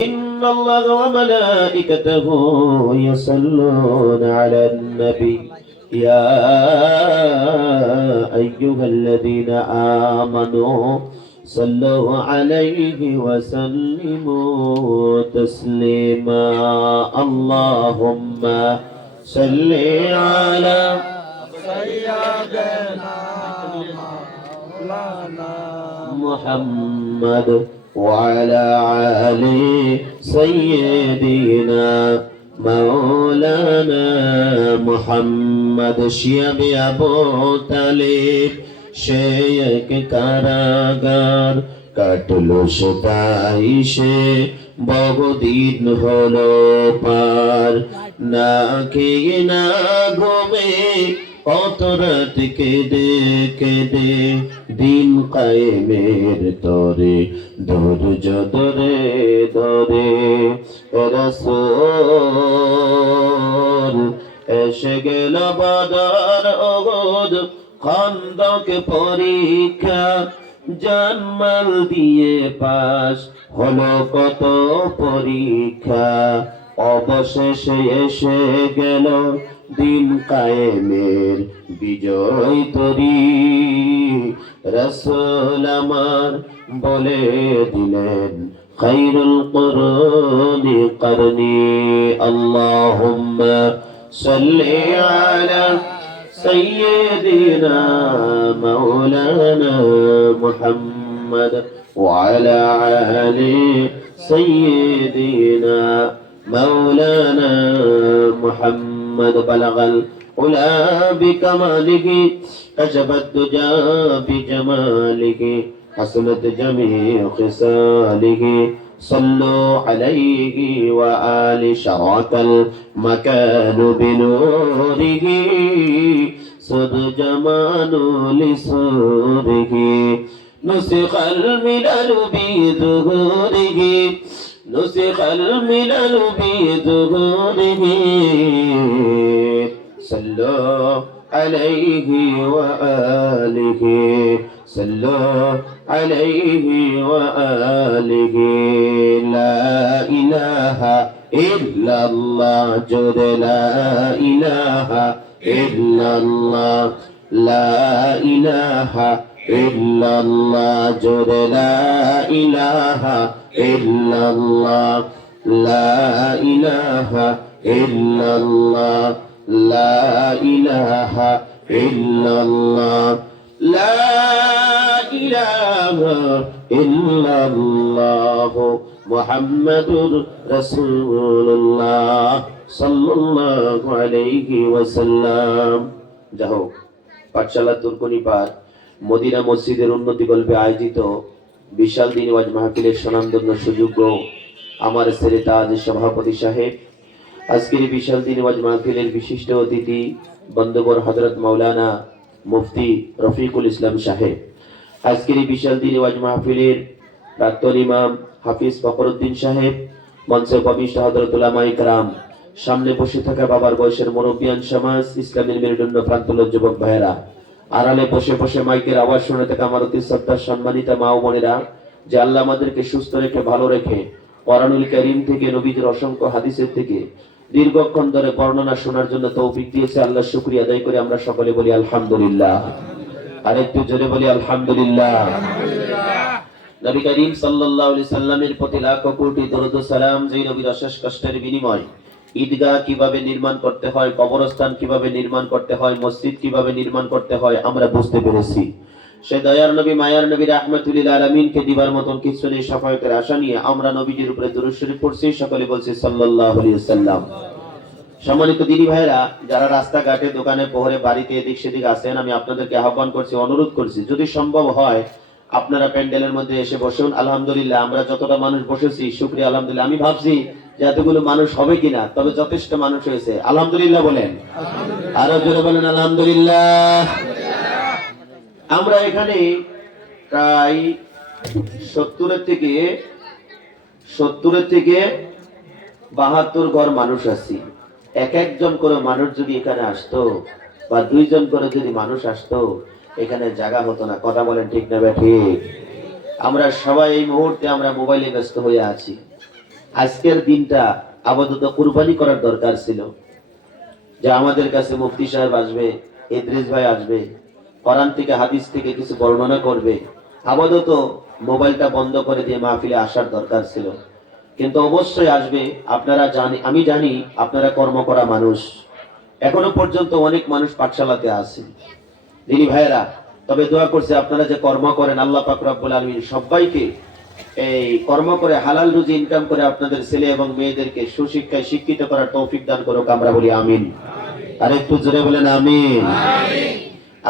إن الله وملائكته يصلون على النبي يا أيها الذين آمنوا صلوا عليه وسلموا تسليما اللهم صل على سيدنا مولانا محمد وعلى آل سيدنا مولانا محمد শিয়াবে আবু তালিব শেখ কারাগার কাটলো সদাই সে বহুদিন হলো পার না খেয়ে না ঘুমে কত রাত কেঁদে কেঁদে দিন কায়েমের তরে ধৈর্য ধরে ধরে রাসূল এসে গেল বদর উহুদ খন্দক পরীক্ষা জানমাল দিয়ে পাস হলো কত পরীক্ষা অবশেষে এসে গেল দিন কায়েমের বিজয় তরি রাসূল আমার বলে দিলেন খায়রুল কুরুনি করনি আল্লাহুম্মা সাল্লি আলা সাইয়্যিদিনা মাওলানা মুহাম্মদ ওয়া আলা আলি সাইয়্যিদিনা মাওলানা মুহাম্মদ বালাগাল উলা বিকামালিহি কাশাফাত দুজা বিজামালিহি حسنت جميع خصاله صلوا عليه وآل شرك المكان بنوره صد جمال لسوره نسخ الملل بظهوره نسخ الملل بظهوره صلوا عليه وآله صلوا عليه وآله لا إله إلا الله جد لا إله إلا الله لا إله إلا الله جد لا إله إلا الله لا إله إلا الله لا إله إلا الله لا إله إلا الله محمد رسول الله صلى الله عليه وسلم যাও পাঠশালা তুর্কনিপাত মদিনা মসজিদের উন্নতি কল্পে আয়োজিত বিশাল দিনী ওয়াজ মাহফিলের স্বনামধন্য সুযোগ্য আমার ছেলে তাজ সভাপতি সাহেব আজকের বিশাল দিনী ওয়াজ মাহফিলের বিশিষ্ট অতিথি বন্ধুবর হযরত মাওলানা মুফতি রফিকুল ইসলাম সাহেব আজকের বিশাল দিনী ওয়াজ মাহফিলের প্রাক্তন ইমাম হাফিজ ফখরুদ্দিন সাহেব মঞ্চে উপবিষ্ট হযরত উলামায়ে কেরাম সামনে বসে থাকা বাবার বয়সের মুরব্বিয়ান সমাজ ইসলামের মেরুদণ্ড প্রান্তর যুবক ভাইয়েরা আড়ালে বসে বসে মাইকের আওয়াজ শুনে থাকা আমার অতি শ্রদ্ধার সম্মানিতা মা ও বোনেরা যে আল্লাহ আমাদেরকে সুস্থ রেখে ভালো রেখে কোরআনুল কারীম থেকে নবীদের অসংখ্য হাদিসের থেকে দীর্ঘক্ষণ ধরে বর্ণনা শোনার জন্য তৌফিক দিয়েছে আল্লাহ শুকরিয়া আদায় করে আমরা সকলে বলি আলহামদুলিল্লাহ আরেকটু জোরে বলি আলহামদুলিল্লাহ নবী করিম সাল্লাল্লাহু আলাইহি সাল্লামের প্রতি লাখ কোটি দরুদ ও সালাম যেই নবীর অশেষ কষ্টের বিনিময় ঈদগাহ কিভাবে নির্মাণ করতে হয় কবরস্থান কিভাবে নির্মাণ করতে হয় মসজিদ কিভাবে নির্মাণ করতে হয় আমরা বুঝতে পেরেছি সে দয়ার নবী মায়ার নবী রাহমাতুল লিল আলামিনকে দিবার মতন কিছু নেই শাফায়াতের আশা নিয়ে আমরা নবীজির উপরে দুরূদ শরীফ পড়ছি সকলে বলছি সাল্লাল্লাহু আলাইহি ওয়াসাল্লাম সম্মানিত দিনী ভাইরা যারা রাস্তাঘাটে দোকানে পহরে বাড়িতে এদিক সেদিক আছেন আমি আপনাদেরকে আহ্বান করছি অনুরোধ করছি যদি সম্ভব হয় আপনারা প্যান্ডেলের মধ্যে এসে বসুন আলহামদুলিল্লাহ আমরা যতটা মানুষ বসেছি শুকরিয়া আলহামদুলিল্লাহ আমি ভাবছি যে এতগুলো মানুষ হবে কিনা তবে যথেষ্ট মানুষ হয়েছে আলহামদুলিল্লাহ বলেন আরো জোরে বলেন আলহামদুলিল্লাহ আমরা এখানে প্রায় 70 থেকে 72 ঘর মানুষ আছি এক একজন করে মানুষ যদি এখানে আসতো বা দুইজন করে যদি মানুষ আসতো এখানে জায়গা হতো না কথা বলেন ঠিক না ঠিক আমরা সবাই এই মুহূর্তে আমরা মোবাইলে ব্যস্ত হয়ে আছি আজকের দিনটা আপাতত কুরবানি করার দরকার ছিল, যে আমাদের কাছে মুফতি সাহেব আসবে, ইদ্রিস ভাই আসবে, কোরআন থেকে হাদিস থেকে কিছু বর্ণনা করবে, আপাতত মোবাইলটা বন্ধ করে দিয়ে মাহফিলে আসার দরকার ছিল। কিন্তু অবশ্যই আসবে। আপনারা জানি, আমি জানি আপনারা কর্ম করা মানুষ, এখনো পর্যন্ত অনেক মানুষ পাঠশালাতে আছে দিনী ভাইয়েরা। তবে দোয়া করছে আপনারা যে কর্ম করেন, আল্লাহ পাক রব্বুল আলামিন সবাইকে এই কর্ম করে হালাল রুজি ইনকাম করে আপনাদের ছেলে এবং মেয়েদেরকে সুশিক্ষায় শিক্ষিত করার তৌফিক দান করুক, আমরা বলি আমিন। আর একটু জোরে বলেন আমিন।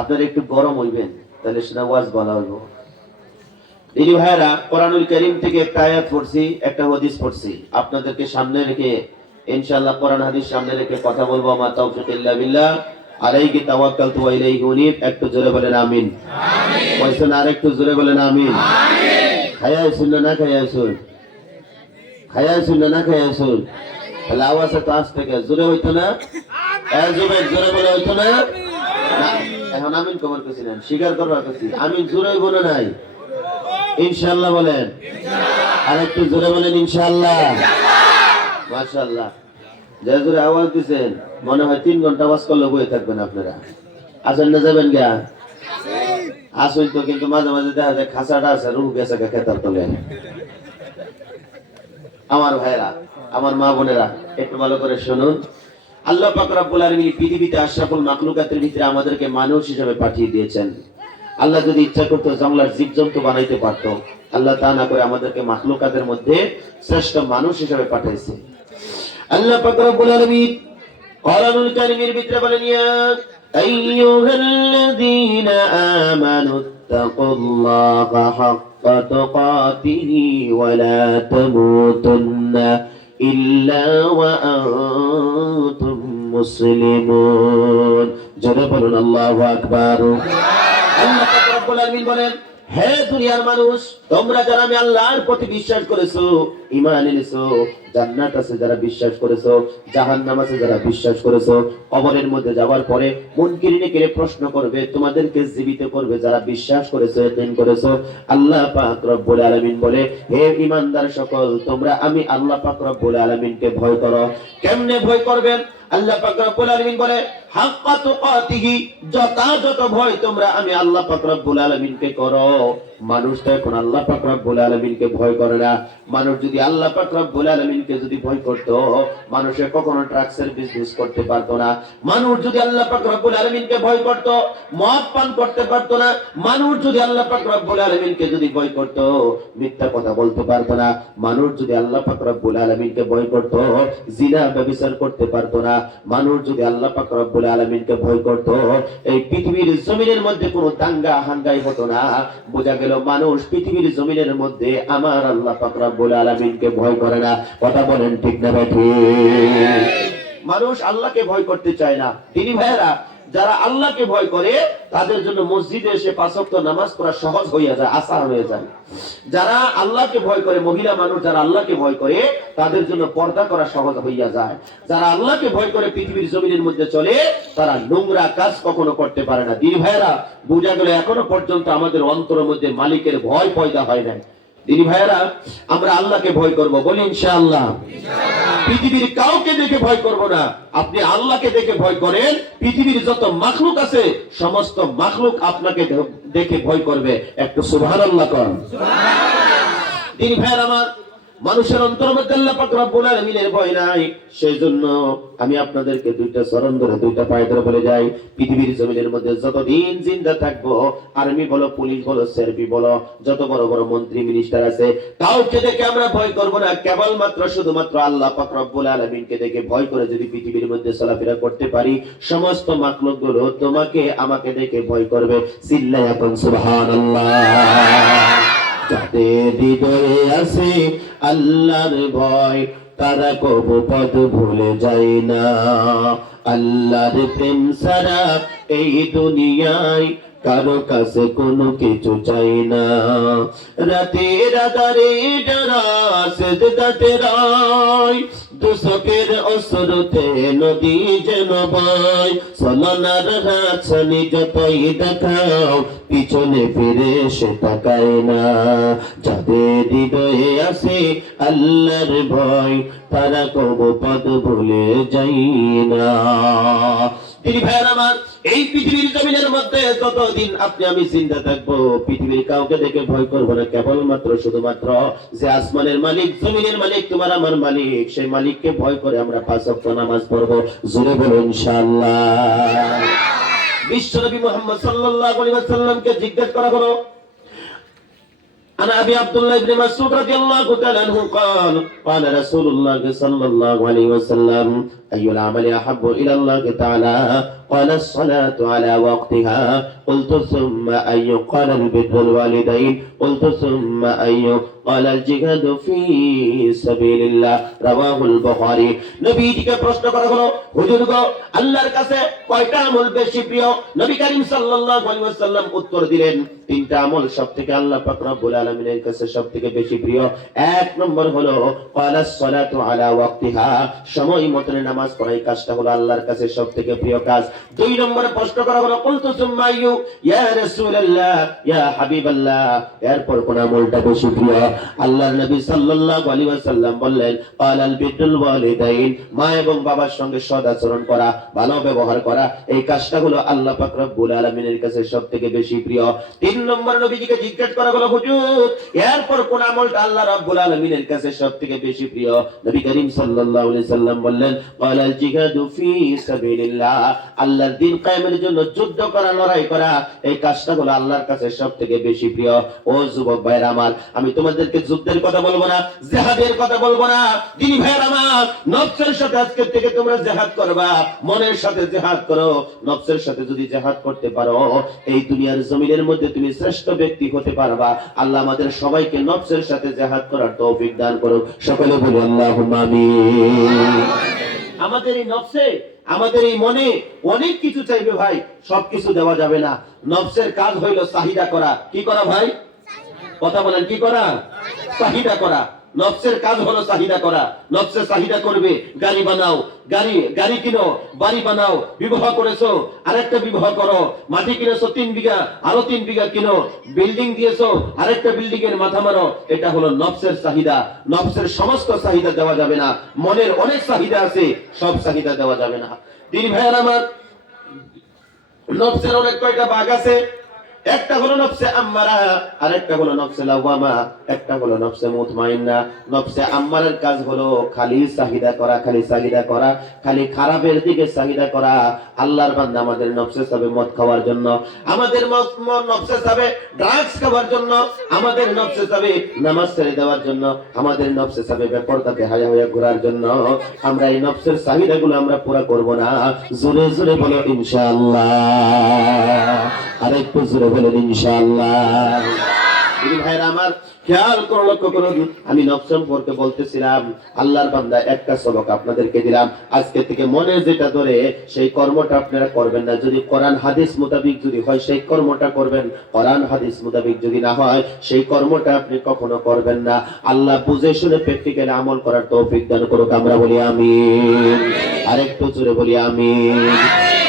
আপনারা একটু গরম হইবেন, তাহলে সেটা ওয়াজ বলা হইব। দিনী ভাইয়েরা, কোরআনুল কারীম থেকে একটা আয়াত পড়ছি, একটা হাদিস পড়ছি, আপনাদেরকে সামনে রেখে ইনশাআল্লাহ কোরআন হাদিস সামনে রেখে কথা বলবো। মা তাওফিক ইল্লা বিল্লাহ, আলাইহি তাওয়াক্কালতু ওয়া ইলাইহি উনীব। একটু জোরে বলেন আমিন। আমিন। আর একটু জোরে বলেন আমিন। খায়া শুনলে না খায়া শুন, খায়া শুনলে না খায়া শুন, তাহলে আওয়াজ তো আজ থেকে জোরে হইতো না? জোরে বলে হইতো না? এখন আমিন কবর করছিলেন, স্বীকার করবার করছি, আমিন জোরে হইব না নাই? ইনশাআল্লাহ বলেন। আর একটু জোরে বলেন ইনশাআল্লাহ। মাশাআল্লাহ, যে জোরে আওয়াজ দিচ্ছেন মনে হয় 3 ঘন্টা আওয়াজ করলে বয়ে থাকবেন আপনারা। আসেন না যাবেন গা? আসল তো, কিন্তু মাঝে মাঝে দেখা যায় খাসাটা আছে, রুহ গেছে খেতার তলে। আমার ভাইরা, আমার মা বোনেরা, একটু ভালো করে শুনুন। আল্লাহ পাক রব্বুল আলামিন পৃথিবীতে আশরাফুল মাখলুকাতের ভিতরে আমাদেরকে মানুষ হিসেবে পাঠিয়ে দিয়েছেন। আল্লাহ যদি ইচ্ছা করতো জঙ্গলার জীবজন্তু বানাইতে পারতো, আল্লাহ তা না করে আমাদেরকে মাখলুকাতের মধ্যে শ্রেষ্ঠ মানুষ হিসেবে পাঠাইছে। আল্লাহ পাক রব্বুল আলামিন কোরআনুল কারীমের ভিতরে বলেন, ইয়া আইয়ুহাল্লাযীনা আমানুত্তাকুল্লাহা হাক্কা তুকাতিহি ওয়া লা তামুতুন্না ইল্লা ওয়া আনতুম মুসলিমুন। জোরে বলুন আল্লাহু আকবার। আল্লাহ পাক রব্বুল আলামিন বলেন, হে দুনিয়ার মানুষ, তোমরা যারা আমি আল্লাহর প্রতি বিশ্বাস করেছো, ঈমান এনেছো, জান্নাত আছে যারা বিশ্বাস করেছো, জাহান্নাম আছে যারা বিশ্বাস করেছো, কবরের মধ্যে যাওয়ার পরে মুনকির নেকির প্রশ্ন করবে, তোমাদেরকে জীবিত করবে যারা বিশ্বাস করেছো, ঈমান করেছো। আল্লাহ পাক রব্বুল আলামিন বলে, হে ঈমানদার সকল, তোমরা আমি আল্লাহ পাক রব্বুল আলামিনকে ভয় করো। কেমনে ভয় করবেন? আল্লাহ পাক রব্বুল আলামিন বলে, হাক্কা তুকাতিহি, যথাযথ ভয় তোমরা আমি আল্লাহ পাক রব্বুল আলামিনকে করো। মানুষ তো এখন আল্লাহ পাক রব্বুল আলামিনকে ভয় করে না। মানুষ যদি আল্লাহ পাক রব্বুল আলামিনকে যদি ভয় করতো, মানুষে কখনো ট্রাক্সের বিজনেস করতে পারতো না। মানুষ যদি আল্লাহ পাক রব্বুল আলামিনকে ভয় করতো, মদ পান করতে পারতো না। মানুষ যদি আল্লাহ পাক রব্বুল আলামিনকে যদি ভয় করতো, মিথ্যা কথা বলতে পারতো না। মানুষ যদি আল্লাহ পাক রব্বুল আলামিনকে ভয় করতো, জিনা ব্যভিচার করতে পারতো না। মানুষ যদি আল্লাহ পাক রব্বুল আলামিনকে ভয় করতো, এই পৃথিবীর জমিনের মধ্যে কোনো দাঙ্গা হাঙ্গাই হতো না। বোঝা গেল মানুষ পৃথিবীর জমিনের মধ্যে আমার আল্লাহ পাক রব্বুল আলামিনকে ভয় করে না। কথা বলেন ঠিক না ঠিক? মানুষ আল্লাহকে ভয় করতে চায় না। দিনী ভাইয়েরা, যারা আল্লাহকে ভয় করে তাদের জন্য মসজিদে এসে 5 ওয়াক্ত নামাজ পড়া সহজ হয়ে যায়, আসান হয়ে যায়। যারা আল্লাহকে ভয় করে, মহিলা মানুষ যারা আল্লাহকে ভয় করে, তাদের জন্য পর্দা করা সহজ হইয়া যায়। যারা আল্লাহকে ভয় করে পৃথিবীর জমিনের মধ্যে চলে, তারা নোংরা কাজ কখনো করতে পারে না। দিনী ভাইয়েরা, বোঝা গেল এখনো পর্যন্ত আমাদের অন্তরের মধ্যে মালিকের ভয় পয়দা হয় নাই। দিনী ভাইয়েরা, আমরা আল্লাহকে ভয় করব, বলি ইনশাআল্লাহ। পৃথিবীর কাউকে দেখে ভয় করব না। আপনি আল্লাহকে দেখে ভয় করেন, পৃথিবীর যত মাখলুক আছে সমস্ত মাখলুক আপনাকে দেখে ভয় করবে। একটু সুবহানাল্লাহ কোন। সুবহানাল্লাহ। দিনী ভাইয়েরা আমার, মানুষের অন্তরের মধ্যে আল্লাহ পাক রব্বুল আলামিনের ভয় নাই। সেজন্য আমি আপনাদেরকে 2টা চরণ ধরে 2টা পায়ে ধরে বলে যাই, পৃথিবীর জমিনের মধ্যে যতদিন জিন্দা থাকবো, আর্মি বলো, পুলিশ বলো, সেরপি বলো, যত বড় বড় মন্ত্রী মিনিস্টার আছে, কাউকে দেখে আমরা ভয় করব না। কেবলমাত্র শুধুমাত্র আল্লাহ পাক রব্বুল আলামিনকে দেখে ভয় করে যদি পৃথিবীর মধ্যে চলাফেরা করতে পারি, সমস্ত মাখলুকগুলো তোমাকে আমাকে দেখে ভয় করবে। চিল্লায়া এখন সুবহানাল্লাহ। যাদের হৃদয়ে আছে আল্লাহর ভয়, তারা কবু পথ ভুলে যায় না। আল্লাহর প্রেম ছাড়া এই দুনিয়ায় কারো কাছে কোনো কিছু চাই না। রাতের আধারে যারা সেজদাতে রয়, দুচোখের অশ্রুতে নদী যেন বয়। ছলনার হাতছানি যতই দেখাও, পিছনে ফিরে সে তাকায় না। যাদের হৃদয়ে আছে আল্লাহর ভয়, তারা কবু পদ ভুলে যাই না। তিনি ভাইয়ের আমার, এই পৃথিবীর জমিনের মধ্যে যতদিন আপনি আমি জিন্দা থাকবো, পৃথিবীর কাউকে দেখে ভয় করবো না, কেবলমাত্র শুধুমাত্র যে আসমানের মালিক, জমিনের মালিক, তোমার আমার মালিক, সেই মালিককে ভয় করে আমরা 5 ওয়াক্ত নামাজ পড়বো। জোরে বলুন ইনশাআল্লাহ। বিশ্বনবী মুহাম্মদ সাল্লাল্লাহু আলাইহি ওয়াসাল্লামকে জিজ্ঞেস করা হলো, أنا أبي عبد الله بن مسعود رضي الله تعالى عنه قال قال رسول الله صلى الله عليه وسلم أي العمل أحب إلى الله تعالى قال الصلاة على وقتها قلت ثم أي قال البر الوالدين قلت ثم أي قال الجهاد في سبيل الله رواه البخاري। নবীজিকে প্রশ্ন করা হলো, হুজুর গো, আল্লাহর কাছে কয়টা আমল বেশি প্রিয়? নবী করিম সাল্লাল্লাহু আলাইহি ওয়াসাল্লাম উত্তর দিলেন, 3টা আমল সবথেকে আল্লাহ পাক রব্বুল আলামিনের কাছে সবথেকে বেশি প্রিয়। 1 নম্বর হলো ক্বালাস সালাতু আলা ওয়াক্তিহা, সময় মতো নামাজ পড়া, এই কাজটা হলো আল্লাহর কাছে সবথেকে প্রিয় কাজ। 2 নম্বরে প্রশ্ন করা হলো, কুলতু সুম্মা আইয়ু ইয়া রাসূলুল্লাহ ইয়া হাবিবাল্লাহ, এরপর কোন আমলটা বেশি প্রিয়? আল্লাহর নবী সাল্লাল্লাহু আলাইহি ওয়াসাল্লাম বললেন, ক্বালাল বিরুল ওয়ালিদাইন, মা এবং বাবার সঙ্গে সৎ আচরণ করা, ভালো ব্যবহার করা, এই কাজটা হলো আল্লাহ পাক রব্বুল আলামিনের কাছে সবথেকে বেশি প্রিয়। 3 নম্বর নবীজিকে জিজ্ঞাসা করা হলো, হুজুর এরপর কোন আমলটা আল্লাহ রাব্বুল আলামিনের কাছে সবথেকে বেশি প্রিয়? নবী করিম সাল্লাল্লাহু আলাইহি সাল্লাম বললেন, ক্বালাল জিহাদু ফি সাবিলিল্লাহ, আল্লাহর দ্বীন কায়েমের জন্য যুদ্ধ করা, লড়াই করা, এই কাজটা হলো আল্লাহর কাছে সবথেকে বেশি প্রিয়। ও যুবক ভাইরা আমার, আমি তোমাদেরকে যুদ্ধের কথা বলবো না, জিহাদের কথা বলবো না। দিনী ভাইরা আমার, নফসের সাথে আজকে থেকে তোমরা জিহাদ করবা, মনের সাথে জিহাদ করো। নফসের সাথে যদি জিহাদ করতে পারো, এই দুনিয়ার জমিনের মধ্যে তুমি শ্রেষ্ঠ ব্যক্তি হতে পারবা। আল্লাহ আমাদের সবাইকে নফসের সাথে জিহাদ করার তৌফিক দান করুক। সকলে বলি আল্লাহুম্মা আমিন। আমাদের এই নফসে, আমাদের এই মনে অনেক কিছু চাইবে ভাই, সবকিছু দেওয়া যাবে না। নফসের কাজ হইল চাহিদা করা। কি করা ভাই? কথা বলেন, কি করা? চাহিদা করা। নফসের কাজ হলো চাহিদা করা। নফসের চাহিদা করবে, গাড়ি বানাও, গাড়ি কিনো, বাড়ি বানাও, বিবাহ করেছো আরেকটা বিবাহ করো, মাটি কিনেছো 3 বিঘা, আরো 3 বিঘা কিনো, বিল্ডিং দিয়েছো আরেকটা বিল্ডিং এর মাথা মারো। এটা হলো নফসের চাহিদা। নফসের সমস্ত চাহিদা দেওয়া যাবে না। মনের অনেক চাহিদা আছে, সব চাহিদা দেওয়া যাবে না। দিন ভাইয়ের আমার, নফসের অনেক কয়টা ভাগ আছে। একটা হলো নফসে আম্মারা, আর একটা হলো নফসে লাওয়ামা, একটা হলো নফসে মুতমাইন্না। নফসে আম্মারের কাজ হলো খালি চাহিদা করা, খালি চাহিদা করা, খালি খারাপের দিকে চাহিদা করা। আল্লাহর বান্দা, আমাদের নফসে চাবে মদ খাওয়ার জন্য, আমাদের নফসে চাবে ড্রাগস খাওয়ার জন্য, আমাদের নফসে চাবে নামাজ ছেড়ে দেওয়ার জন্য, আমাদের নফসে চাবে বেপরদাতে হায়া হয়ে ঘোরার জন্য। আমরা এই নফসের চাহিদাগুলো আমরা পুরা করব না। জোরে জোরে বলো ইনশাআল্লাহ। আরেকটু জোরে বলেন ইনশাআল্লাহ। ভাইরা আমার, খেয়াল করে লক্ষ্য করুন, আমি নফস সম্পর্কে বলতেছিলাম। আল্লাহর বান্দা, একটা সবক আপনাদেরকে দিলাম, আজকে থেকে মনে যেটা ধরে সেই কর্মটা আপনারা করবেন না। যদি কোরআন হাদিস মোতাবিক যদি হয় সেই কর্মটা করবেন, কোরআন হাদিস মোতাবিক যদি না হয় সেই কর্মটা আপনি কখনো করবেন না। আল্লাহ বুঝে শুনে প্র্যাকটিক্যালি আমল করার তৌফিক দান করুক। আমরা বলি আমিন। আরেকটু জোরে বলি আমিন।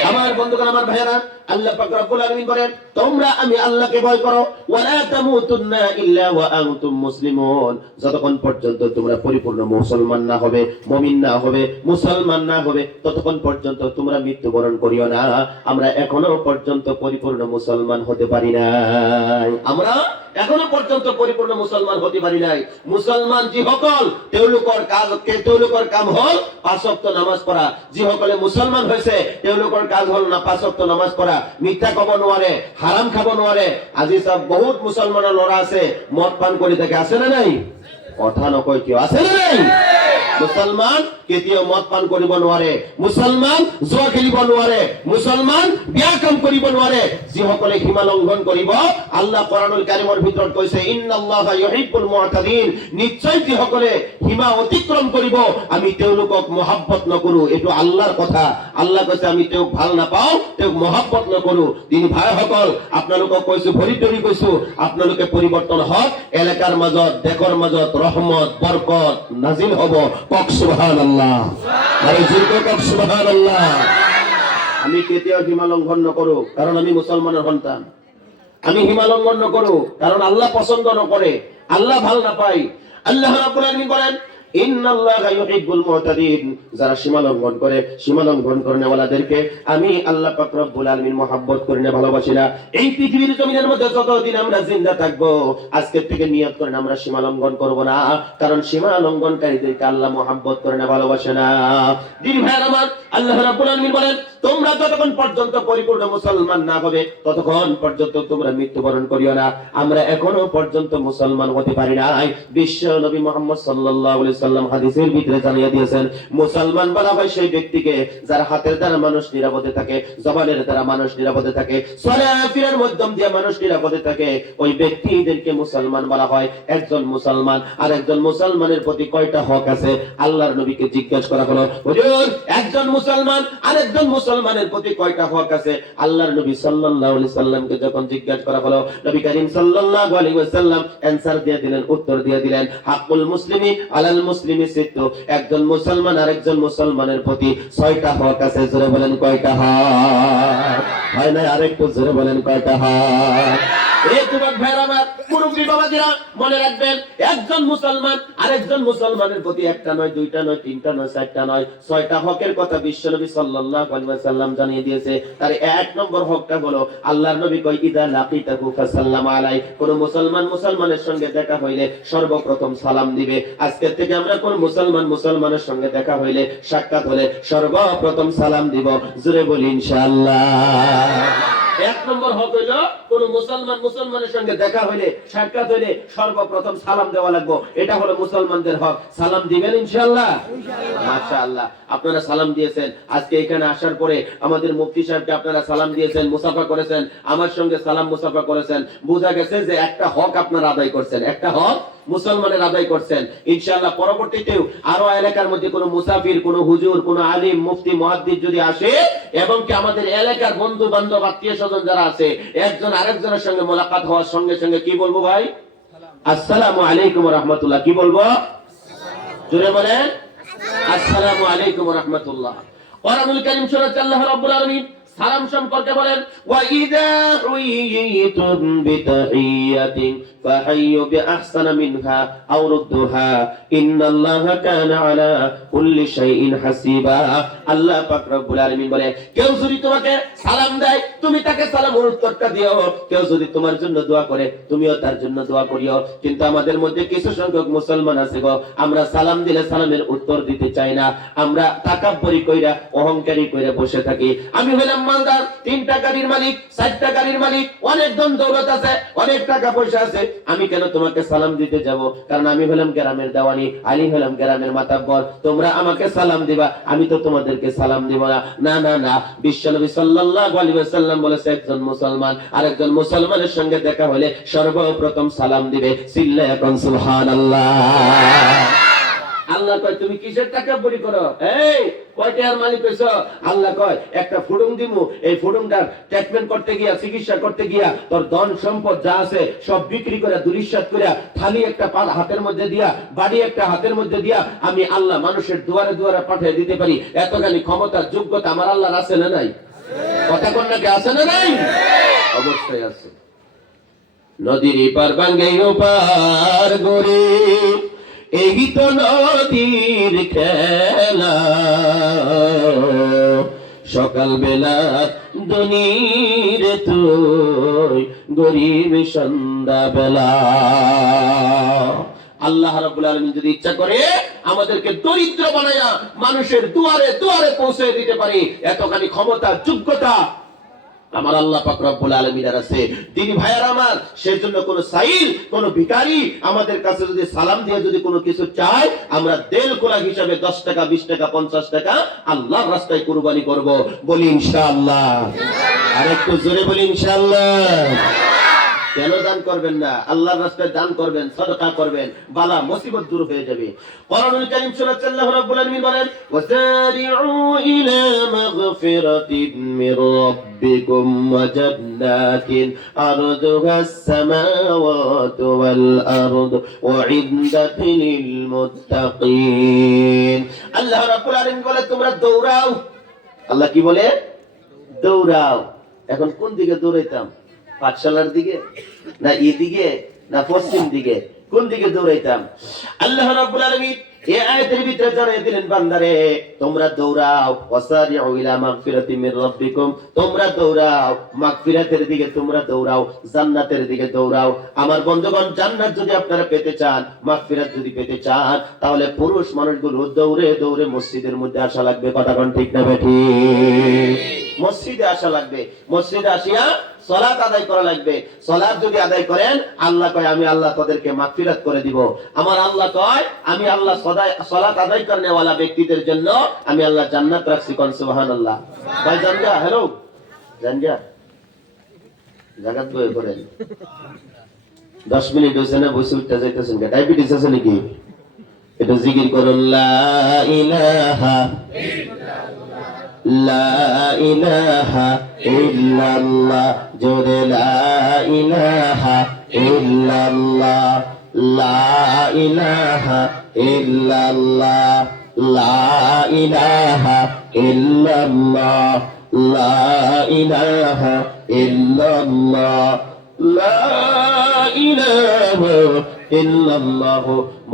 আমার বন্ধুগণ, আমার ভাইয়েরা, আল্লাহ পাক রব্বুল আলামিন বলেন, তোমরা আমি আল্লাহকে ভয় করো, ওয়ালা তামুতুন্না ইল্লা ওয়া আনতুম মুসলিমুন। যতক্ষণ পর্যন্ত তোমরা পরিপূর্ণ মুসলমান না হবে, মুমিন না হবে, মুসলমান না হবে, ততক্ষণ পর্যন্ত তোমরা মৃত্যুবরণ করিও না। আমরা এখনো পর্যন্ত পরিপূর্ণ মুসলমান হতে পারি নাই। আমরা এখনো পর্যন্ত পরিপূর্ণ মুসলমান হতে পারি নাই। মুসলমান যিসকল, তেওঁলোকৰ কাম হল 5 ওয়াক্ত নামাজ পড়া। যিসকলে মুসলমান হয়েছে তেওঁলোকৰ কাজ হল না 5 ওয়াক্ত নামাজ পড়া, মিথ্যা কব নোৱাৰে, হারাম খাব নোৱাৰে। আজি সব বহুত মুসলমানের লড়া আছে, মদ পান করে থাকে, আছে না নাই? কথা নকয় কিয়, আছে না নাই? মুসলমান কেতিয়াও মদ পান কৰিব নোৱাৰে, মুসলমান জুৱা খেলিব নোৱাৰে, মুসলমান বিয়া কাম কৰিব নোৱাৰে। যিসকলে সীমা লংঘন কৰিব, আল্লাহ কোৰানুল কাৰিমৰ ভিতৰত কৈছে ইন্নাল্লাহা ইউহিব্বুল মু'তাদিন, নিশ্চয় যিসকলে সীমা অতিক্ৰম কৰিব আমি তেওঁলোকক মহব্বত নকৰো। এইটো আল্লাহৰ কথা। আল্লাহ কৈছে আমি তেওঁক ভাল নাপাওঁ, তেওঁক মহব্বত নকৰো। তিনি ভাইসকল আপোনালোকক কৈছো, ভৰি ধৰি কৈছো, আপোনালোকে পৰিৱৰ্তন হওক। এলেকাৰ মাজত, দেশৰ মাজত ৰহমত বৰকত নাজিল হ'ব। কক সুবহানাল্লাহ, আৰু জোৰকৈ কক সুবহানাল্লাহ। আমি কেতিয়াও সীমা লংঘন নকৰো, কাৰণ আমি মুছলমানৰ সন্তান। আমি সীমা লংঘন নকৰো, কারণ আল্লাহ পছন্দ নকরে, আল্লাহ ভাল নাপায়। আল্লাহ রাব্বুল আলামিন বলেন ইন্নাল্লাহা ইউহিব্বুল মু'তাদিন, যারা সীমা লঙ্ঘন করে, সীমা লঙ্ঘন করেনেওয়ালাদেরকে আমি আল্লাহ পাক রব্বুল আলামিন মহব্বত করি না, ভালোবাসি না। এই পৃথিবীর জমিনের মধ্যে যতদিন আমরা জিন্দা থাকবো, আজকের থেকে নিয়ত করেন আমরা সীমা লঙ্ঘন করব না, কারণ সীমা লঙ্ঘনকারীদেরকে আল্লাহ মহব্বত করে না, ভালোবাসে না। দিন ভাইয়ের আমার, আল্লাহ রাব্বুল আলামিন বলেন তোমরা যতক্ষণ পর্যন্ত পরিপূর্ণ মুসলমান না হবে ততক্ষণ পর্যন্ত তোমরা মৃত্যুবরণ করিও না। আমরা এখনো পর্যন্ত মুসলমান হতে পারি নাই। বিশ্ব নবী মুহাম্মদ সাল্লাল্লাহু আলাইহি ওয়াসাল্লাম হাদিসের ভিতরে জানিয়ে দিয়েছেন, মুসলমান বলা হয় সেই ব্যক্তিকে যার হাতের দ্বারা মানুষ নিরাপদে থাকে, জবানের দ্বারা মানুষ নিরাপদে থাকে, চলাফেরার মাধ্যম দিয়ে মানুষ নিরাপদে থাকে, ওই ব্যক্তিদেরকে মুসলমান বলা হয়। একজন মুসলমান আর একজন মুসলমানের প্রতি কয়টা হক আছে? আল্লাহর নবীকে জিজ্ঞাসা করা হলো, হুজুর একজন মুসলমান আর একজন মুসলমানের প্রতি কয়টা হক আছে? আল্লাহর নবী সাল্লাল্লাহু আলাইহি সাল্লামকে যখন জিজ্ঞাসা করা হলো, নবী করিম সাল্লাল্লাহু আলাইহি ওয়াসাল্লাম অ্যানসার দিয়ে দিলেন, উত্তর দিয়ে দিলেন, হাক্কুল মুসলিমি আলাল মুসলিমি সিত্তু, একজন মুসলমান আর একজন মুসলমানের প্রতি 6টা হক আছে। জোরে বলেন কয়টা হক? হয় না, আরেকটু জোরে বলেন কয়টা হক? এই যুবক ভাইরা আমার, মুরব্বি বাবাজিরা মনে রাখবেন, একজন মুসলমান আরেকজন মুসলমানের প্রতি একটা নয়, দুইটা নয়, তিনটা নয়, চারটা নয়, 6টা হকের কথা বিশ্বনবী সাল্লাল্লাহু আলাইহি ওয়াসাল্লাম জানিয়ে দিয়েছে। তার এক নম্বর হকটা হলো আল্লাহর নবী কয় ইদা লাকিতাহু ফাসাল্লাম আলাই, কোন মুসলমান মুসলমানের সঙ্গে দেখা হইলে সর্বপ্রথম সালাম দিবে। আজকে থেকে আমরা কোন মুসলমান মুসলমানের সঙ্গে দেখা হইলে, সাক্ষাৎ হলে সর্বপ্রথম সালাম দিব। জোরে বলি ইনশাআল্লাহ। এক নম্বর হক হইল কোন মুসলমান মুসলমানের সঙ্গে দেখা হইলে, সাক্ষাৎ হইলে সর্বপ্রথম সালাম দেওয়া লাগবে। এটা হলো মুসলমানদের হক। সালাম দিবেন ইনশাআল্লাহ? মাশাআল্লাহ, আপনারা সালাম দিয়েছেন। আজকে এখানে আসার পরে আমাদের মুফতি সাহেবকে আপনারা সালাম দিয়েছেন, মুসাফা করেছেন, আমার সঙ্গে সালাম মুসাফা করেছেন। বোঝা গেছে যে একটা হক আপনারা আদায় করছেন, একটা হক মুসলমানের আদায় করছেন। ইনশাআল্লাহ পরবর্তীতেও আরো এলাকার মধ্যে কোনো মুসাফির, কোনো হুজুর, কোনো আলিম, মুফতি, মুহাদ্দিস যদি আসে, এবং কি আমাদের এলাকার বন্ধু বান্ধব, আত্মীয় স্বজন যারা আছে, একজন আরেকজনের সঙ্গে মোলাকাত হওয়ার সঙ্গে সঙ্গে কি বলবো ভাই? আসসালামু আলাইকুম ওয়া রাহমাতুল্লাহ। কি বলবো? জোরে বলেন, আসসালামু আলাইকুম ওয়া রাহমাতুল্লাহ। কোরআনুল কারীম সূরা আল্লাহ রাব্বুল আলামিন সালাম সম্পর্কে বলেন, ওয়া ইযা হুইয়িতুম বিতাহিয়াতিন ফাহাইয়ু বিআহসানা মিনহা আও রুদ্দুহা ইন্নাল্লাহা কানা আলা কুল্লি শাইইন হাসিবা। আল্লাহ পাক রব্বুল আলামিন বলে, কেউ যদি তোমাকে সালাম দেয় তুমি তাকে সালামের উত্তরটা দিও, কেউ যদি তোমার জন্য দোয়া করে তুমিও তার জন্য দোয়া করিও। কিন্তু আমাদের মধ্যে কিছু সংখ্যক মুসলমান আছে গো, আমরা সালাম দিলে সালামের উত্তর দিতে চাই না, আমরা তাকাব্বুরি কইরা, অহংকারী কইরা বসে থাকি। আমি হলাম মালদার, 3টা গাড়ির মালিক, 4টা গাড়ির মালিক, অনেক ধন দৌলত আছে, অনেক টাকা পয়সা আছে, আমি কেন তোমাকে সালাম দিতে যাব? কারণ আমি হলাম গ্রামের দেওয়ানি, আলী হলাম গ্রামের মাতাব্বর, তোমরা আমাকে সালাম দিবা, আমি তো তোমাদেরকে সালাম দিব না। না না না, বিশ্বনবী সাল্লাল্লাহু আলাইহি ওয়াসাল্লাম বলেছে, একজন মুসলমান আরেকজন মুসলমানের সঙ্গে দেখা হলে সর্বপ্রথম সালাম দিবে। চিল্লায়া কোন সুবহানাল্লাহ। আল্লাহ কয় তুমি কিসের তাকাব্বুরি করো? এই কয়টার মালিক হইছো? আল্লাহ কয় একটা ফুডুং দিমু, এই ফুডুংটার ট্রিটমেন্ট করতে গিয়া, চিকিৎসা করতে গিয়া তোর ধন সম্পদ যা আছে সব বিক্রি করে, দুলিশাত করে, থালি একটা হাতের মধ্যে দিয়া, বাড়ি একটা হাতের মধ্যে দিয়া, আমি আল্লাহ মানুষের দুয়ারে দুয়ারে পাঠিয়ে দিতে পারি। এতখানি ক্ষমতা, যোগ্যতা আমার আল্লাহর আছে না নাই? কথা কোন নাকি আছে না নাই? অবশ্যই আছে। নদীর পার ভাঙ্গে ওপার গরে, এই তো নদীর খেলা, সকাল বেলা দনির তুই গরিব সন্ধ্যা বেলা। আল্লাহ রাব্বুল আলামিন যদি ইচ্ছা করে আমাদেরকে দরিদ্র বানায়া মানুষের দুয়ারে দুয়ারে পৌঁছে দিতে পারে। এতখানি ক্ষমতা, যোগ্যতা আমার আল্লাহ পাক রব্বুল আলামিন আছে। দিনী ভাইয়ার আমার, সেজন্য কোন সাইল, কোন ভিখারি আমাদের কাছে যদি সালাম দিয়ে যদি কোনো কিছু চায়, আমরা দেল খোলা হিসাবে 10 টাকা, 20 টাকা, 50 টাকা আল্লাহর রাস্তায় কুরবানি করব। বলি ইনশাআল্লাহ। আর একটু জোরে বলি ইনশাআল্লাহ। কেন দান করবেন না? আল্লাহর রাস্তায় দান করবেন, সাদকা করবেন, বালা মুসিবত দূর হয়ে যাবে। কোরআনুল কারীম সূরা আল্লাহ রাব্বুল আলামিন বলেন, ওয়াসারি'উ ইলা মাগফিরাতিন মির রাব্বিকুম ওয়া জান্নাতিন আরদুহাস সামাওয়াতু ওয়াল আরদ উ'ইদ্দাত লিল মুত্তাকিন। আল্লাহ রাব্বুল আলামিন বলে তোমরা দৌড়াও। আল্লাহ কি বলে? দৌড়াও। এখন কোন দিকে দৌড়াইতাম? পাঠশালার দিকে না এদিকে না পশ্চিম দিকে? কোন দিকে দৌড়াইতাম? আল্লাহ রাব্বুল আলামিন এই আয়াতের ভিতরে জানিয়ে দিলেন, বান্দারে তোমরা দৌড়াও, ওয়াসারি'উ ইলা মাগফিরাতিন মির রাব্বিকুম, তোমরা দৌড়াও মাগফিরাতের দিকে, তোমরা দৌড়াও জান্নাতের দিকে দৌড়াও। আমার বন্ধুগণ, জান্নাত যদি আপনারা পেতে চান, মাগফিরাত যদি পেতে চান, তাহলে পুরুষ মানুষগুলো দৌড়ে দৌড়ে মসজিদের মধ্যে আসা লাগবে। কথা কোন ঠিক না বেঠিক? মসজিদে আসা লাগবে। মসজিদে আসিয়া সালাত আদায় করা লাগবে। সালাত যদি আদায় করেন, আল্লাহ কয় আমি আল্লাহ তাদেরকে মাগফিরাত করে দিব। আমার আল্লাহ কয় আমি আল্লাহ সালাত আদায় করনে ওয়ালা ব্যক্তিদের জন্য আমি আল্লাহ জান্নাত রাখছি। কোন সুবহানাল্লাহ। ভাই জানজা, হ্যালো জানজা, জাগাত বই করেন 10 মিনিট হইছে না, বসে উঠতে যাইতেছেন, ডায়াবেটিস আছে নাকি? এটা জিকির করুন, লা ইলাহা লা ইলাহা ইল্লাল্লাহ, জোরে লা ইলাহা ইল্লাল্লাহ, লা ইলাহা ইল্লাল্লাহ, লা ইলাহা ইল্লাল্লাহ, লা ইলাহা ইল্লাল্লাহ, লা ইলাহা ইল্লাল্লাহ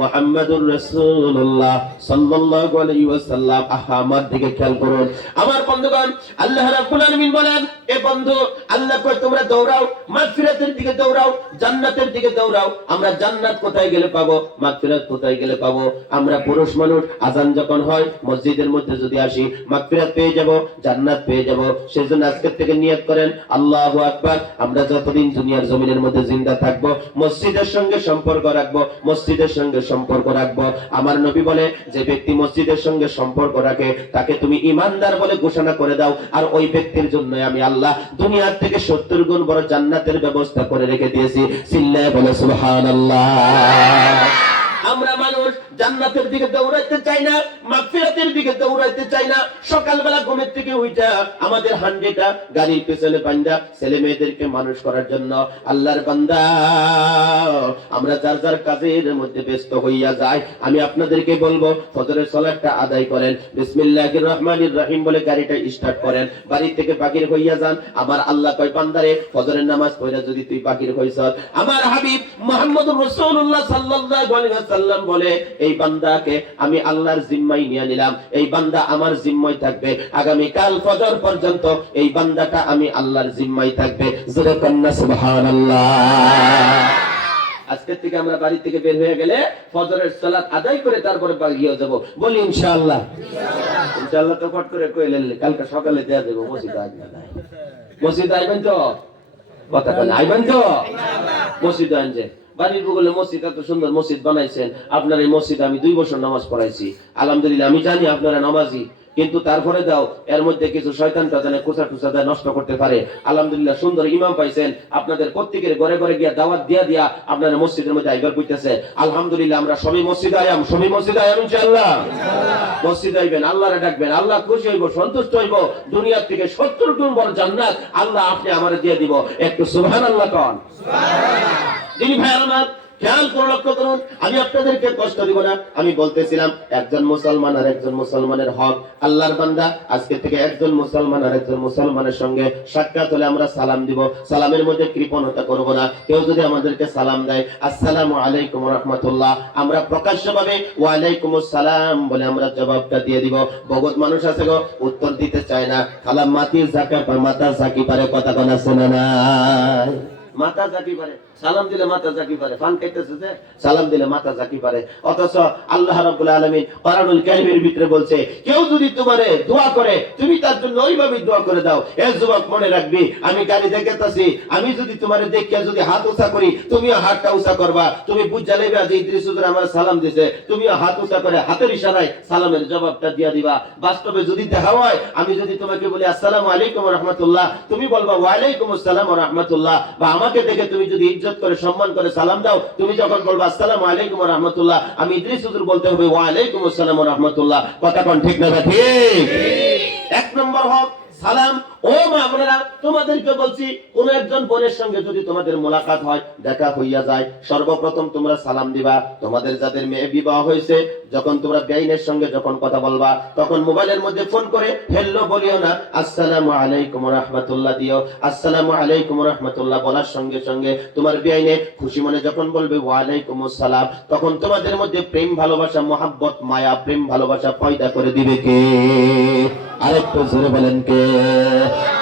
মুহাম্মাদুর রাসূলুল্লাহ সাল্লাল্লাহু আলাইহি ওয়াসাল্লাম। আমার দিকে খেয়াল করুন আমার বন্ধুগণ। আল্লাহ রাব্বুল আলামিন বলেন, এ বন্ধু আল্লাহ কয় তোমরা দৌড়াও মাগফিরাতের দিকে, দৌড়াও জান্নাতের দিকে দৌড়াও। আমরা জান্নাত কোথায় গেলে পাবো? মাগফিরাত কোথায় গেলে পাবো? আমরা পুরুষ মানুষ আযান যখন হয় মসজিদের মধ্যে যদি আসি, মাগফিরাত পেয়ে যাব, জান্নাত পেয়ে যাব। সেজন্য আজকে থেকে নিয়ত করেন, আল্লাহু আকবার, আমরা যতদিন দুনিয়ার জমিনের মধ্যে জিন্দা থাকবো মসজিদের সঙ্গে সম্পর্ক রাখবো, মসজিদের সঙ্গে সম্পর্ক রাখবো। আমার নবী বলে, যে ব্যক্তি মসজিদের সঙ্গে সম্পর্ক রাখে তাকে তুমি ঈমানদার বলে ঘোষণা করে দাও, আর ওই ব্যক্তির জন্য আমি আল্লাহ দুনিয়ার থেকে 70 গুণ বড় জান্নাতের ব্যবস্থা করে রেখে দিয়েছি। চিল্লায়ে বলে সুবহানাল্লাহ। আমরা মানুষ জান্নাতের দিকে দৌড়াইতে চাই না, মাগফিরাতের দিকে দৌড়াইতে চাই না। সকালবেলা ঘুমের থেকে উঠা আমাদের হান্ডিটা গাড়ির পেছনে বান্দা ছেলে মেয়েদেরকে মানুষ করার জন্য, আল্লাহর বান্দা আমরা যার যার কাজের মধ্যে ব্যস্ত হইয়া যাই। আমি আপনাদেরকে বলবো, ফজরের সালাতটা আদায় করেন, বিসমিল্লাহির রহমানির রহিম বলে গাড়িটা স্টার্ট করেন, বাড়ি থেকে বাকির হইয়া যান। আমার আল্লাহ কয়, বান্দারে ফজরের নামাজ পড়া যদি তুই বাকির হইছ, আমার হাবিব মুহাম্মদুর রাসূলুল্লাহ সাল্লাল্লাহু আলাইহি ওয়াসাল্লাম বলে, এই বান্দাকে আমি আল্লাহর জিম্মায় নিয়ে নিলাম, এই বান্দা আমার জিম্মায় থাকবে আগামী কাল ফজর পর্যন্ত, এই বান্দাটা আমি আল্লাহর জিম্মায় থাকবে। জোরে কন্না সুবহানাল্লাহ। আজকে থেকে আমরা বাড়ি থেকে বের হয়ে গেলে ফজরের সালাত আদায় করে তারপরে বাড়িয়ে যাব। বলি ইনশাআল্লাহ। ইনশাআল্লাহ তো ফট করে কইলেন, কালকে সকালে দেয়া দেব। মসজিদে আসবেন না? মসজিদে আইবেন তো? কথা বলেন, আইবেন তো? মসজিদে আনছে বাড়ির বগলে মসজিদ, এত সুন্দর মসজিদ বানাইছেন। আপনার এই মসজিদে আমি 2 বছর নামাজ পড়াইছি, আলহামদুলিল্লাহ। আমি জানি আপনারা নামাজি, কিন্তু তারপরে দাও এর মধ্যে কিছু শয়তান টাতানে কোচা টুচা দেয়, নষ্ট করতে পারে। আলহামদুলিল্লাহ সুন্দর ইমাম পাইছেন, আপনাদের প্রত্যেকের ঘরে ঘরে গিয়া দাওয়াত দিয়া আপনারা মসজিদের মধ্যে আইবার কইতেছে। আলহামদুলিল্লাহ আমরা সবই মসজিদে আয়াম, সবই মসজিদে আয়াম ইনশাআল্লাহ। মসজিদে আইবেন, আল্লাহরে ডাকবেন, আল্লাহ খুশি হইব, সন্তুষ্ট হইব। দুনিয়ার থেকে 70 গুণ বড় জান্নাত আল্লাহ আপনি আমারে দিয়ে দিব। একটু সুবহানাল্লাহ কোন। সুবহানাল্লাহ। যিনি ভাই আমার খেয়াল করে লক্ষ্য করুন, আমি আপনাদেরকে কষ্ট দিব না। আমি বলতেছিলাম একজন মুসলমান আর একজন মুসলমানের হক। আল্লাহর বান্দা আজকে থেকে একজন মুসলমান আর একজন মুসলমানের সঙ্গে সাক্ষাৎ হলে আমরা সালাম দিব। সালামের মধ্যে কৃপণতা করব না। কেউ যদি আমাদেরকে সালাম দেয়, আসসালামু আলাইকুম ওয়া রাহমাতুল্লাহ, আমরা প্রকাশ্যভাবে ওয়া আলাইকুমুস সালাম বলে আমরা জবাবটা দিয়ে দিব। বহুত মানুষ আছে গো উত্তর দিতে চায় না, খালা মাটি ঝাঁকা মাথা ঝাঁকি পারে, কথা কোন আছে না? মাথা জাকি পারে, সালাম দিলে মাথা জাকি পারে, ফান খাইতেছে যে সালাম দিলে মাথা জাকি পারে। অথচ আল্লাহ রাব্বুল আলামিন কোরআনুল কারীমের ভিতরে বলছে, কেউ যদি তোমারে দোয়া করে তুমি তার জন্য ওইভাবে দোয়া করে দাও। এ যুবক মনে রাখবি, আমি গাড়ি দেখতেছি, আমি যদি তোমারে দেখিয়া যদি হাত উঁচা করি তুমিও হাতটা উঁচা করবা। তুমি বুঝা লইবা যে ইদ্রিস হুজুর আমার সালাম দিছে, তুমিও হাত উঁচা করে হাতের ইশারায় সালামের জবাবটা দিয়া দিবা। বাস্তবে যদি দেখা হয়, আমি যদি তোমাকে বলি আসসালামু আলাইকুম ওয়া রাহমাতুল্লাহ, তুমি বলবা ওয়া আলাইকুম আসসালাম ওয়া রাহমাতুল্লাহ। বা আমাকে দেখে তুমি যদি ইজ্জত করে সম্মান করে সালাম দাও, তুমি যখন বলবা আসসালামু আলাইকুম ওয়া রাহমাতুল্লাহ, আমি ইদ্রিস হুজুর বলতে হবে ওয়া আলাইকুম আসসালাম ওয়া রাহমাতুল্লাহ। কথা কোন ঠিক না ঠিক? এক নম্বর হক সালাম। ও মা বোনেরা, তোমাদেরকে বলছি, কোন একজন বোনের সঙ্গে যদি তোমাদের মোলাকাত হয়, দেখা হইয়া যায়, সর্বপ্রথম তোমরা সালাম দিবা। তোমাদের যাদের মেয়ে বিবাহ হয়েছে, যখন তোমরা বেআইনের সঙ্গে যখন কথা বলবা, তখন মোবাইলের মধ্যে ফোন করে হ্যালো বলিও না, আসসালামু আলাইকুম ওয়া রাহমাতুল্লাহ দিও। আসসালামু আলাইকুম ওয়া রাহমাতুল্লাহ বলার সঙ্গে সঙ্গে তোমার বেআইনে খুশি মনে যখন বলবে ওয়া আলাইকুম আসসালাম, তখন তোমাদের মধ্যে প্রেম ভালোবাসা, মহব্বত, মায়া, প্রেম ভালোবাসা পয়দা করে দিবে কে? আরেকটু জোরে বলেন কে?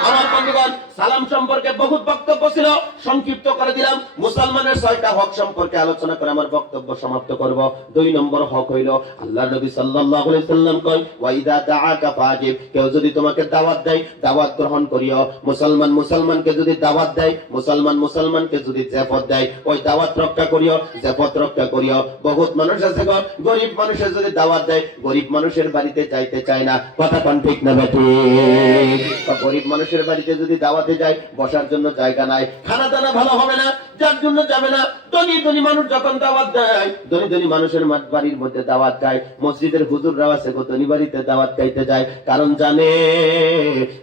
আমার বন্ধুগণ, সালাম সম্পর্কে বহুত বক্তব্য ছিল, সংক্ষিপ্ত করে দিলাম। মুসলমানের 6টা হক সম্পর্কে আলোচনা করে আমার বক্তব্য সমাপ্ত করব। 2 নম্বর হক হইল, আল্লাহর নবী সাল্লাল্লাহু আলাইহি সাল্লাম কয়, ওয়া ইযা দাআকা ফাজিব, কেউ যদি তোমাকে দাওয়াত দেয়, দাওয়াত গ্রহণ করিও। মুসলমান মুসলমানকে যদি দাওয়াত দেয়, মুসলমান মুসলমানকে যদি জাফত দেয়, ওই দাওয়াত রক্ষা করিও, জাফত রক্ষা করিও। বহুত মানুষ আছে গো, গরীব মানুষের যদি দাওয়াত দেয়, গরীব মানুষের বাড়িতে যাইতে চায় না। কথা কোন ঠিক না ঠিক? গরীব মানুষের বাড়িতে যদি দাওয়াতে যায়, বসার জন্য জায়গা নাই, খানা দানা ভালো হবে না, যার জন্য যাবে না। ধনী ধনী মানুষ যখন দাওয়াত দেয়, ধনী ধনী মানুষের বাড়ির মধ্যে দাওয়াত দেয়, মসজিদের হুজুররাও আছে গো, ধনী বাড়িতে দাওয়াত খাইতে যায়, কারণ জানে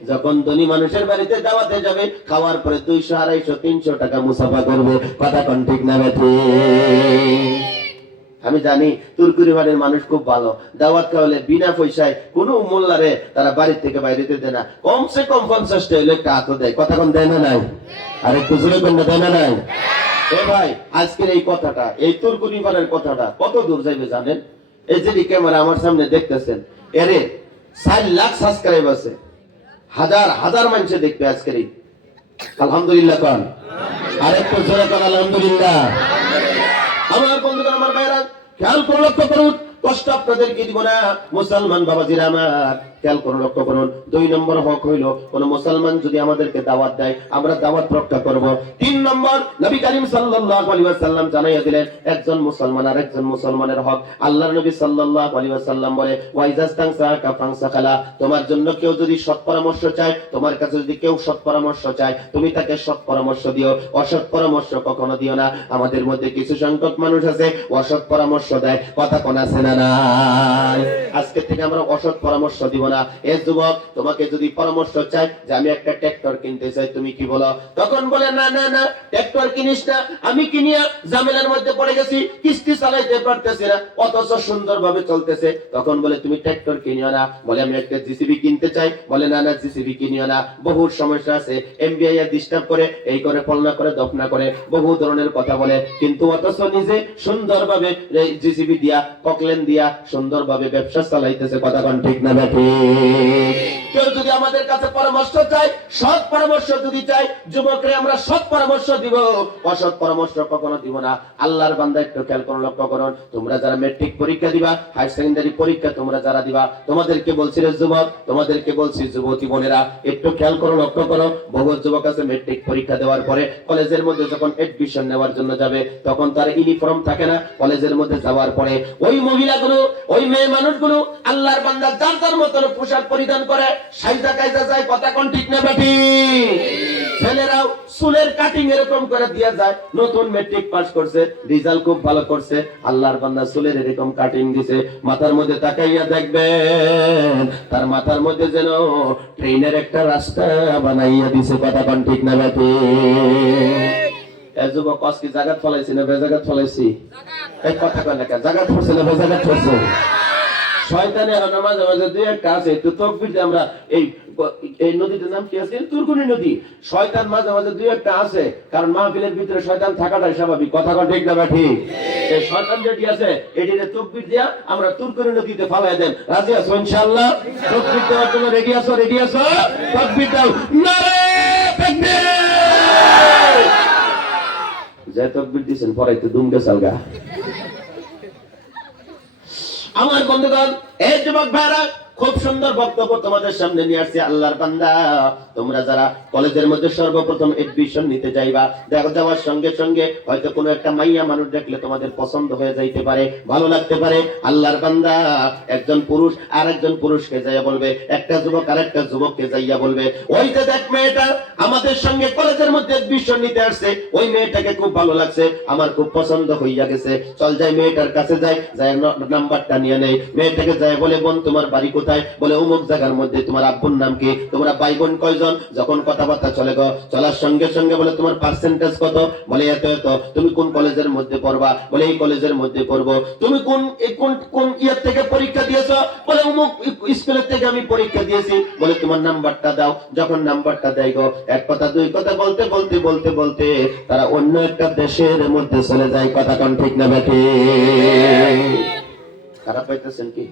যখন ধনী মানুষের বাড়িতে দাওয়াতে যাবে, খাওয়ার পরে 200, 250, 300 টাকা মুসাফা করবে। কথা কোন ঠিক না ঠিক? আমি জানি তুর্কুরিবাড়ির মানুষ খুব ভালো, দাওয়াত খাওয়ালে বিনা পয়সায় কোনো মোল্লারে তারা বাড়ির থেকে বাইরে দিতে না, কমসে কম 50টা হলে একটা হাতও দেয়। কথা কোন দেয় না নাই? আর একটু জোরে কোন দেয় না নাই? এ ভাই, আজকের এই কথাটা, এই তুর্কুরিবাড়ির কথাটা কত দূর যাইবে জানেন? এই যে ক্যামেরা আমার সামনে দেখতেছেন, এরে 4 লাখ সাবস্ক্রাইব আছে, হাজার হাজার মানুষ দেখবে আজকের এই। আলহামদুলিল্লাহ কোন? আর একটু জোরে কোন আলহামদুলিল্লাহ। আমার বন্ধুগণ, আমার ভাইরা, খেয়াল করে লক্ষ্য করুন, কষ্ট আপনাদেরকে দিব না। মুসলমান বাবাজিরা আমার, খেয়াল করে লক্ষ্য করুন। 2 নম্বর হক হইল, কোন মুসলমান যদি আমাদেরকে দাওয়াত দেয়, আমরা দাওয়াত রক্ষা করব। 3 নম্বর, নবী করিম সাল্লাল্লাহু আলাইহি ওয়াসাল্লাম জানাইয়া দিলেন, একজন মুসলমান আর একজন মুসলমানের হক। আল্লাহর নবী সাল্লাল্লাহু আলাইহি ওয়াসাল্লাম বলে, ওয়াইজাস্তানসাকা ফানসাকালা, তোমার জন্য কেউ যদি সৎ পরামর্শ চায়, তোমার কাছে যদি কেউ সৎ পরামর্শ চায়, তুমি তাকে সৎ পরামর্শ দিও, অসৎ পরামর্শ কখনো দিও না। আমাদের মধ্যে কিছু সংখ্যক মানুষ আছে অসৎ পরামর্শ দেয়। কথা কোন আছে না নাই? আজকে থেকে আমরা অসৎ পরামর্শ দিব না। এ যুবক, তোমাকে যদি পরামর্শ চাই যে আমি একটা ট্রাক্টর কিনতে চাই, তুমি কি বলো? তখন বলে না না না, ট্রাক্টর কিনিস না, আমি কিনিয়া ঝামেলার মধ্যে পড়ে গেছি, কিস্তি চালাইতে পারতেছি না, অথচ সুন্দরভাবে চলতেছে। তখন বলে তুমি ট্রাক্টর কিনিও না। বলে আমি একটা জিসিবি কিনতে চাই, বলে না না জিসিবি কিনিও না, বহু সমস্যা আছে, এমবিআই ডিস্টার্ব করে, এই করে ফলনা করে দফনা করে, বহু ধরনের কথা বলে, কিন্তু অথচ নিজে সুন্দরভাবে জিসিবি দিয়া, ককলেন দিয়া সুন্দরভাবে ব্যবসা চালাইতেছে। কথা কোন ঠিক না ঠিক? কেউ যদি আমাদের কাছে পরামর্শ চায়, সৎ পরামর্শ যদি চাই, যুবকরে আমরা সৎ পরামর্শ দিব, অসৎ পরামর্শ কখনো দিব না। আল্লাহর বান্দা, একটু খেয়াল করুন, লক্ষ্য করুন, তোমরা যারা ম্যাট্রিক পরীক্ষা দিবা, হায়ার সেকেন্ডারি পরীক্ষা তোমরা যারা দিবা, তোমাদেরকে বলছি রে যুবক, তোমাদেরকে বলছি যুবতী বোনেরা, একটু খেয়াল করো, লক্ষ্য করো। বহু যুবক আছে ম্যাট্রিক পরীক্ষা দেওয়ার পরে কলেজের মধ্যে যখন এডমিশন নেওয়ার জন্য যাবে, তখন তার ইউনিফর্ম থাকে না। কলেজের মধ্যে যাওয়ার পরে ওই মহিলাগুলো, ওই মেয়ে মানুষগুলো, আল্লাহর বান্দা যার যার মতন পোশাক পরিধান করে সাইজা কাইজা যায়। কথা কোন ঠিক না ঠিক? ছেলেরাও চুলের কাটিং এরকম করে দিয়া যায়। নতুন ম্যাট্রিক পাস করছে, রেজাল্ট খুব ভালো করছে, আল্লাহর বান্দা চুলের এরকম কাটিং দিছে, মাথার মধ্যে তাকাইয়া দেখবেন তার মাথার মধ্যে যেন ট্রেনের একটা রাস্তা বানাইয়া দিছে। কথা কোন ঠিক না ঠিক? যুবক, আজকে জায়গা ফলাইছি না বেজাগাত ফলাইছি? এই কথা কয় না, জায়গা ফলছে না বেজাগাত ফলছে? শয়তানের মাঝে মাঝে 2-1টা আছে, একটু তকবীর দিয়ে আমরা এই নদীটার নাম কি আছে? তুর্কুনি নদী। শয়তান মাঝে মাঝে 2-1টা আছে, কারণ মাহফিলের ভিতরে শয়তান থাকাটাই স্বাভাবিক। কথা কোন ঠিক না ঠিক? এই শয়তান যেটি আছে, এটিতে তকবীর দিয়া আমরা তুর্কুনি নদীতে ফালাই দেন। রাজি আছো ইনশাআল্লাহ? তকবীর দেওয়ার জন্য রেডি আছো? রেডি আছো? তকবীর দাও, নারে তাকবীর! যে তকবীর দিয়েছেন পড়াইতে দুমকে সালগা। আমার বন্ধুগণ, এই যুবক ভাইরা, খুব সুন্দর বক্তব্য তোমাদের সামনে নিয়ে আসছে। আল্লাহর বান্দা, তোমরা যারা কলেজের মধ্যে সর্বপ্রথম এডমিশন নিতে যাইবা, দেখো যাওয়ার সঙ্গে সঙ্গে হয়তো কোনো একটা মাইয়া মানুষ দেখলে তোমাদের পছন্দ হয়ে যাইতে পারে, ভালো লাগতে পারে। আল্লাহর বান্দা, একজন পুরুষ আর একজন পুরুষকে যাইয়া বলবে, একটা যুবক আর একটা যুবককে যাইয়া বলবে, ওই যে দেখ মেয়েটা আমাদের সঙ্গে কলেজের মধ্যে এডমিশন নিতে আসছে, ওই মেয়েটাকে খুব ভালো লাগছে, আমার খুব পছন্দ হইয়া গেছে, চল যাই মেয়েটার কাছে যাই, যাই নাম্বারটা নিয়ে নেই। মেয়েটাকে যাই বলে, বোন তোমার বাড়ি কোথায়? বলে অমুক জায়গার মধ্যে। তোমার আব্বুর নাম কি? তোমরা ভাই বোন কয়জন? যখন কথাবার্তা চলে গো, চলার সঙ্গে সঙ্গে বলে, তোমার পার্সেন্টেজ কত? বলে এত এত। তুমি কোন কলেজের মধ্যে পড়বা? বলে এই কলেজের মধ্যে পড়বো। তুমি কোন কোন কোন ইয়ার থেকে পরীক্ষা দিয়েছো? বলে অমুক স্কুলের থেকে আমি পরীক্ষা দিয়েছি। বলে তোমার নাম্বারটা দাও। যখন নাম্বারটা দেয় গো, এক কথা দুই কথা বলতে বলতে বলতে বলতে তারা অন্য একটা দেশের মধ্যে চলে যায়। কথা কোন ঠিক না বেঠি? খারাপ পাইতেছেন কি?